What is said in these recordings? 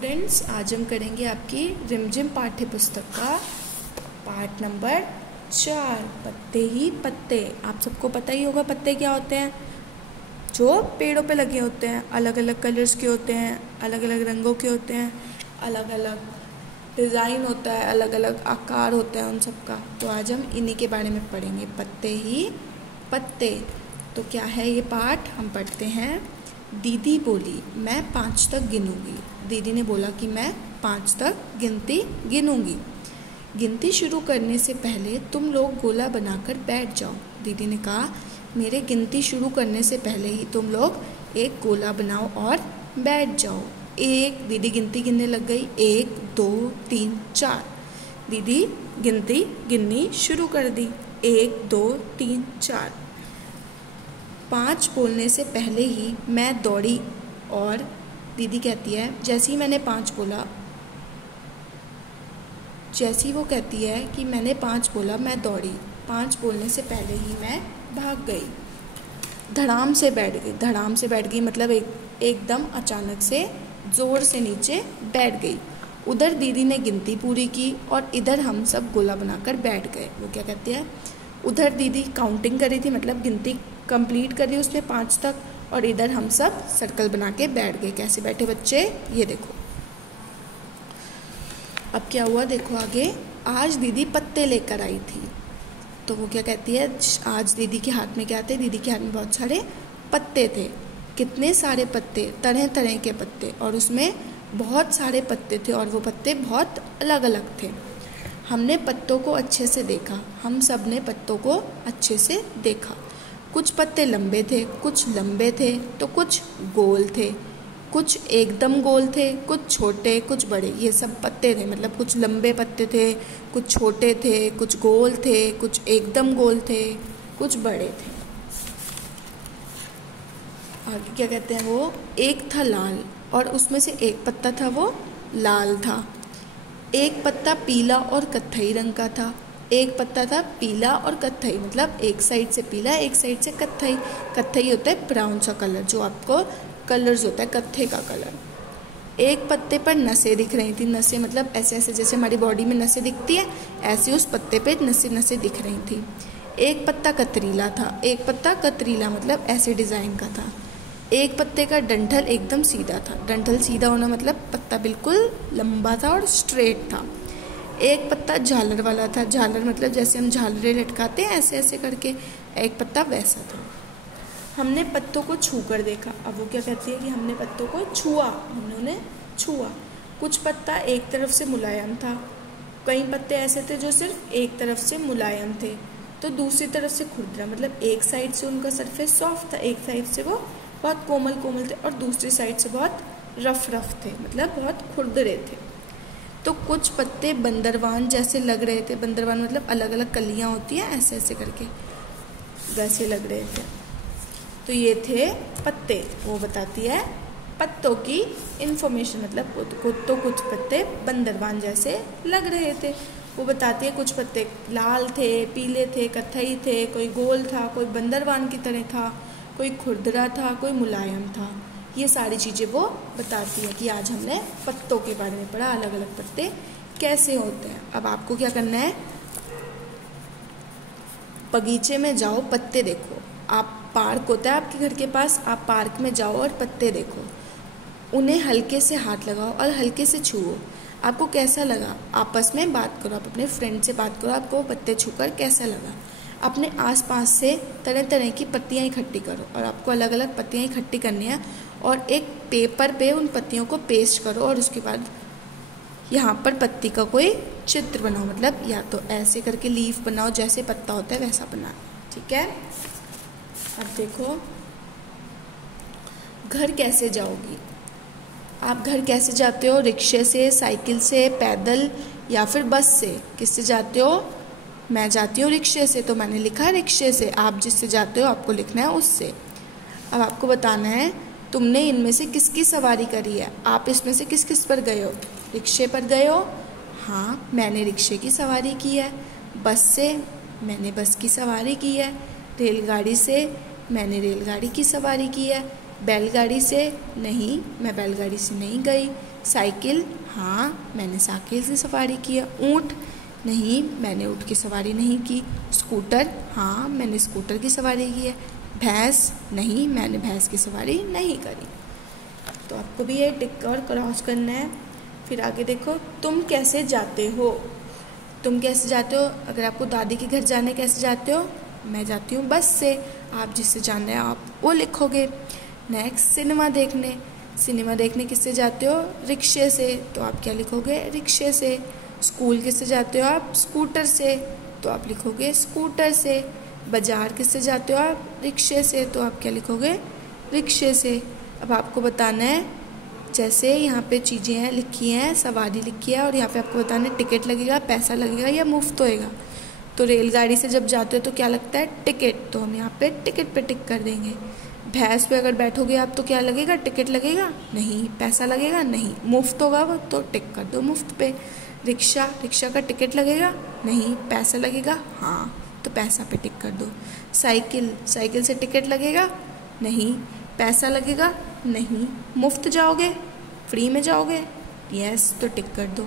Students, आज हम करेंगे आपकी रिमझिम पाठ्य पुस्तक का पाठ नंबर 4, पत्ते ही पत्ते। आप सबको पता ही होगा पत्ते क्या होते हैं। जो पेड़ों पे लगे होते हैं, अलग अलग कलर्स के होते हैं, अलग अलग रंगों के होते हैं, अलग अलग डिज़ाइन होता है, अलग अलग आकार होता है उन सब का। तो आज हम इन्हीं के बारे में पढ़ेंगे, पत्ते ही पत्ते। तो क्या है ये पाठ, हम पढ़ते हैं। दीदी बोली मैं 5 तक गिनूंगी। दीदी ने बोला कि मैं 5 तक गिनती गिनूंगी। गिनती शुरू करने से पहले तुम लोग गोला बनाकर बैठ जाओ। दीदी ने कहा मेरे गिनती शुरू करने से पहले ही तुम लोग एक गोला बनाओ और बैठ जाओ। दीदी गिनती गिनने लग गई। 1 2 3 4। दीदी गिनती गिननी शुरू कर दी। 1 2 3 4। 5 बोलने से पहले ही मैं दौड़ी और दीदी कहती है जैसे ही मैंने 5 बोला, जैसी वो कहती है कि मैंने 5 बोला मैं दौड़ी। 5 बोलने से पहले ही मैं भाग गई। धड़ाम से बैठ गई। धड़ाम से बैठ गई मतलब एकदम अचानक से ज़ोर से नीचे बैठ गई। उधर दीदी ने गिनती पूरी की और इधर हम सब गोला बनाकर बैठ गए। वो क्या कहती है, उधर दीदी काउंटिंग कर रही थी मतलब गिनती कंप्लीट करी उसने 5 तक, और इधर हम सब सर्कल बना के बैठ गए। कैसे बैठे बच्चे, ये देखो। अब क्या हुआ देखो आगे। आज दीदी पत्ते लेकर आई थी। तो वो क्या कहती है, आज दीदी के हाथ में क्या थे, दीदी के हाथ में बहुत सारे पत्ते थे। कितने सारे पत्ते, तरह तरह के पत्ते, और उसमें बहुत सारे पत्ते थे और वो पत्ते बहुत अलग अलग थे। हमने पत्तों को अच्छे से देखा। हम सब ने पत्तों को अच्छे से देखा। कुछ पत्ते लंबे थे, कुछ लंबे थे, तो कुछ गोल थे, कुछ एकदम गोल थे, कुछ छोटे, कुछ बड़े। ये सब पत्ते थे मतलब कुछ लंबे पत्ते थे, कुछ छोटे थे, कुछ गोल थे, कुछ एकदम गोल थे, कुछ बड़े थे। आगे क्या कहते हैं, वो एक था लाल और उसमें से एक पत्ता था वो लाल था। एक पत्ता पीला और कत्थई रंग का था। एक पत्ता था पीला और कत्थई मतलब एक साइड से पीला, एक साइड से कत्थई। कत्थई होता है ब्राउन सा कलर, जो आपको कलर्स होता है कत्थे का कलर। एक पत्ते पर नसें दिख रही थी। नसें मतलब ऐसे ऐसे जैसे हमारी बॉडी में नसें दिखती है, ऐसे उस पत्ते पे नसें नसें दिख रही थी। एक पत्ता कतरीला था। एक पत्ता कतरीला मतलब ऐसे डिज़ाइन का था। एक पत्ते का डंठल एकदम सीधा था। डंठल सीधा होना मतलब पत्ता बिल्कुल लंबा था और स्ट्रेट था। एक पत्ता झालर वाला था। झालर मतलब जैसे हम झालरें लटकाते हैं ऐसे ऐसे करके, एक पत्ता वैसा था। हमने पत्तों को छू कर देखा। अब वो क्या कहती है कि हमने पत्तों को छुआ, हमने छुआ। कुछ पत्ता एक तरफ से मुलायम था, कई पत्ते ऐसे थे जो सिर्फ एक तरफ से मुलायम थे, तो दूसरी तरफ से खुरदरा मतलब एक साइड से उनका सरफेस सॉफ्ट था, एक साइड से वो बहुत कोमल कोमल थे, और दूसरी साइड से बहुत रफ रफ थे मतलब बहुत खुरदरे थे। तो कुछ पत्ते बंदरवान जैसे लग रहे थे। बंदरवान मतलब अलग अलग कलियां होती हैं ऐसे ऐसे करके, वैसे लग रहे थे। तो ये थे पत्ते। वो बताती है पत्तों की इन्फॉर्मेशन मतलब तो कुछ पत्ते बंदरवान जैसे लग रहे थे। वो बताती है कुछ पत्ते लाल थे, पीले थे, कत्थई थे, कोई गोल था, कोई बंदरवान की तरह था, कोई खुरदरा था, कोई मुलायम था। ये सारी चीज़ें वो बताती है कि आज हमने पत्तों के बारे में पढ़ा, अलग अलग पत्ते कैसे होते हैं। अब आपको क्या करना है, बगीचे में जाओ, पत्ते देखो। आप पार्क होता है आपके घर के पास, आप पार्क में जाओ और पत्ते देखो। उन्हें हल्के से हाथ लगाओ और हल्के से छुओ। आपको कैसा लगा, आपस में बात करो, आप अपने फ्रेंड से बात करो, आपको पत्ते छूकर कैसा लगा। अपने आसपास से तरह तरह की पत्तियां इकट्ठी करो, और आपको अलग अलग पत्तियां इकट्ठी करनी है, और एक पेपर पे उन पत्तियों को पेस्ट करो, और उसके बाद यहाँ पर पत्ती का कोई चित्र बनाओ, मतलब या तो ऐसे करके लीफ बनाओ, जैसे पत्ता होता है वैसा बनाओ, ठीक है। अब देखो, घर कैसे जाओगी। आप घर कैसे जाते हो, रिक्शे से, साइकिल से, पैदल या फिर बस से, किससे जाते हो। मैं जाती हूँ रिक्शे से, तो मैंने लिखा रिक्शे से। आप जिससे जाते हो आपको लिखना है उससे। अब आपको बताना है तुमने इनमें से किसकी सवारी करी है। आप इसमें से किस किस पर गए हो। रिक्शे पर गए हो, हाँ मैंने रिक्शे की सवारी की है। बस से, मैंने बस की सवारी की है। रेलगाड़ी से, मैंने रेलगाड़ी की सवारी की है। बैलगाड़ी से, नहीं मैं बैलगाड़ी से नहीं गई। साइकिल, हाँ मैंने साइकिल से सवारी किया। ऊँट, नहीं मैंने ऊँट की सवारी नहीं की। स्कूटर, हाँ मैंने स्कूटर की सवारी की है। भैंस, नहीं मैंने भैंस की सवारी नहीं करी। तो आपको भी ये टिक और क्रॉस करना है। फिर आगे देखो, तुम कैसे जाते हो। तुम कैसे जाते हो, अगर आपको दादी के घर जाना है कैसे जाते हो, मैं जाती हूँ बस से। आप जिससे जाना है आप वो लिखोगे। नेक्स्ट, सिनेमा देखने, सिनेमा देखने किससे जाते हो, रिक्शे से, तो आप क्या लिखोगे, रिक्शे से। स्कूल किससे जाते हो आप, स्कूटर से, तो आप लिखोगे स्कूटर से। बाजार किससे जाते हो आप, रिक्शे से, तो आप क्या लिखोगे, रिक्शे से। अब आपको बताना है, जैसे यहाँ पे चीज़ें हैं लिखी हैं, सवारी लिखी है, और यहाँ पे आपको बताना है टिकट लगेगा, पैसा लगेगा या मुफ्त होएगा। तो रेलगाड़ी से जब जाते हो तो क्या लगता है, टिकट, तो हम यहाँ पे टिकट पे टिक कर देंगे। भैंस पे अगर बैठोगे आप तो क्या लगेगा, टिकट लगेगा, नहीं। पैसा लगेगा, नहीं। मुफ्त होगा वो, तो टिक कर दो मुफ्त पे। रिक्शा, रिक्शा का टिकट लगेगा, नहीं। पैसा लगेगा, हाँ, तो पैसा पे टिक कर दो। साइकिल, साइकिल से टिकट लगेगा, नहीं। पैसा लगेगा, नहीं। मुफ्त जाओगे, फ्री में जाओगे, यस, तो टिक कर दो।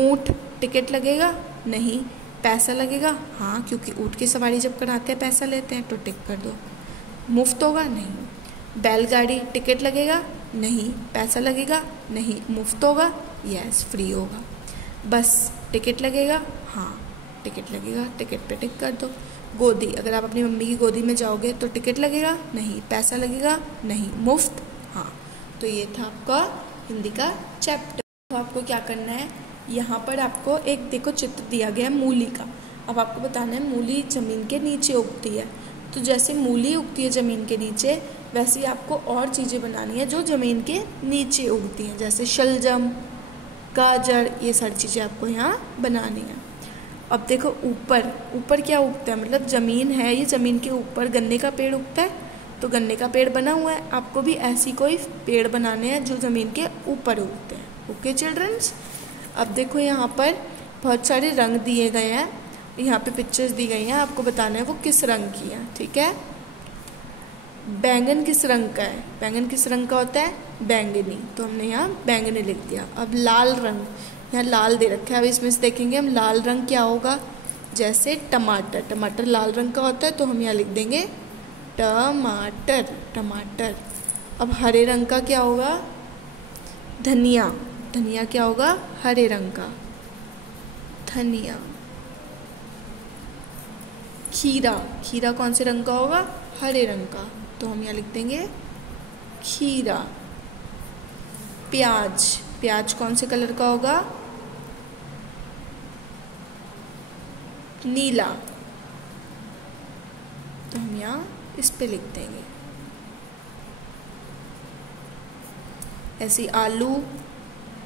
ऊँट, टिकट लगेगा, नहीं। पैसा लगेगा, हाँ, क्योंकि ऊँट की सवारी जब कराते हैं पैसा लेते हैं, तो टिक कर दो। मुफ्त होगा, नहीं। बैलगाड़ी, टिकट लगेगा, नहीं। पैसा लगेगा, नहीं। मुफ्त होगा, यस, फ्री होगा। बस, टिकट लगेगा, हाँ, टिकट लगेगा, टिकट पे टिक कर दो। गोदी, अगर आप अपनी मम्मी की गोदी में जाओगे तो टिकट लगेगा, नहीं। पैसा लगेगा, नहीं। मुफ्त, हाँ। तो ये था आपका हिंदी का चैप्टर। तो आपको क्या करना है, यहाँ पर आपको एक देखो चित्र दिया गया है मूली का। अब आपको बताना है मूली ज़मीन के नीचे उगती है, तो जैसे मूली उगती है ज़मीन के नीचे, वैसे ही आपको और चीज़ें बनानी है जो ज़मीन के नीचे उगती हैं, जैसे शलजम, गाजर, ये सारी चीज़ें आपको यहाँ बनानी है। अब देखो ऊपर, ऊपर क्या उगता है, मतलब ज़मीन है, ये ज़मीन के ऊपर गन्ने का पेड़ उगता है, तो गन्ने का पेड़ बना हुआ है। आपको भी ऐसी कोई पेड़ बनाने हैं जो ज़मीन के ऊपर उगते हैं। Okay childrens. अब देखो यहाँ पर बहुत सारे रंग दिए गए हैं, यहाँ पे पिक्चर्स दी गई हैं, आपको बताना है वो किस रंग की है, ठीक है। बैंगन किस रंग का है, बैंगन किस रंग का होता है, बैंगनी, तो हमने यहाँ बैंगनी लिख दिया। अब लाल रंग, यहाँ लाल दे रखा है, अब इसमें से देखेंगे हम लाल रंग क्या होगा, जैसे टमाटर, टमाटर लाल रंग का होता है, तो हम यहाँ लिख देंगे टमाटर, टमाटर। अब हरे रंग का क्या होगा, धनिया, धनिया क्या होगा, हरे रंग का, धनिया। खीरा, खीरा कौन से रंग का होगा, हरे रंग का, तो हम यहाँ लिख देंगे खीरा। प्याज, प्याज कौन से कलर का होगा, नीला, तो हम यहाँ इस पे लिख देंगे। ऐसे आलू,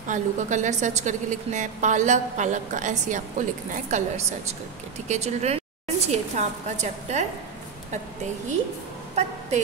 आलू का कलर सर्च करके लिखना है। पालक, पालक का ऐसे आपको लिखना है कलर सर्च करके, ठीक है चिल्ड्रन। ये था आपका चैप्टर पत्ते ही पत्ते।